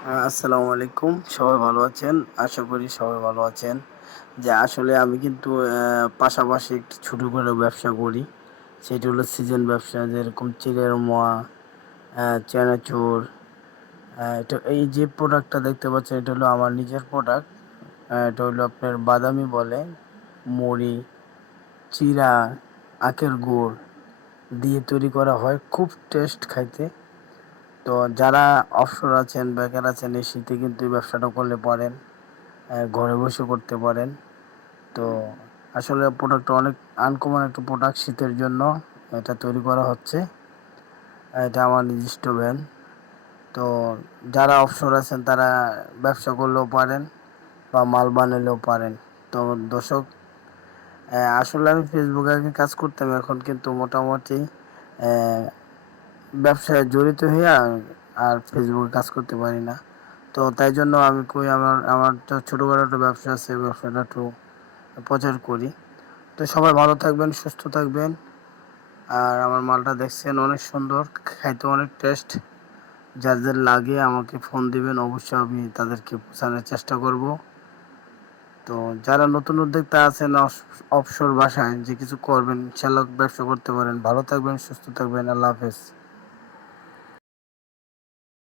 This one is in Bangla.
আসসালামু আলাইকুম। সবাই ভালো আছেন? আশা করি সবাই ভালো আছেন। যে আসলে আমি কিন্তু পাশাপাশি একটি ছোট করে ব্যবসা করি। সেটি হলো সিজন ব্যবসা। যেরকম চিড়ের মোয়া, চানাচুর, এটা এই যে প্রোডাক্টটা দেখতে পাচ্ছেন এটা হলো আমার নিজের প্রোডাক্ট। এটা হলো আপনার বাদামি বলে, মুড়ি, চিড়া, আখের গুড় দিয়ে তৈরি করা হয়। খুব টেস্ট খাইতে। তো যারা অবসর আছেন, বেকার আছেন এই শীতে কিন্তু এই ব্যবসাটা করলে পারেন। ঘরে বসে করতে পারেন। তো আসলে প্রোডাক্টটা অনেক আনকমন একটা প্রোডাক্ট শীতের জন্য এটা তৈরি করা হচ্ছে। এটা আমার নিজস্ব ব্র্যান্ড। তো যারা অবসর আছেন তারা ব্যবসা করলেও পারেন বা মাল বানালেও পারেন। তো দর্শক, আসলে আমি ফেসবুকে আগে কাজ করতাম, এখন কিন্তু মোটামুটি ব্যবসায় জড়িত হয়ে আর ফেসবুকে কাজ করতে পারি না। তো তাই জন্য আমি কই আমার তো ছোটোখাটো একটা ব্যবসা আছে, ব্যবসাটা একটু প্রচার করি। তো সবাই ভালো থাকবেন, সুস্থ থাকবেন। আর আমার মালটা দেখছেন অনেক সুন্দর, খাইতে অনেক টেস্ট। যাদের লাগে আমাকে ফোন দিবেন, অবশ্যই আমি তাদেরকে পৌঁছানোর চেষ্টা করব। তো যারা নতুন উদ্যোক্তা আছেন অবসর বাসায় যে কিছু করবেন, ইনশাল্লাহ ব্যবসা করতে পারেন। ভালো থাকবেন, সুস্থ থাকবেন। আল্লাহ হাফেজ।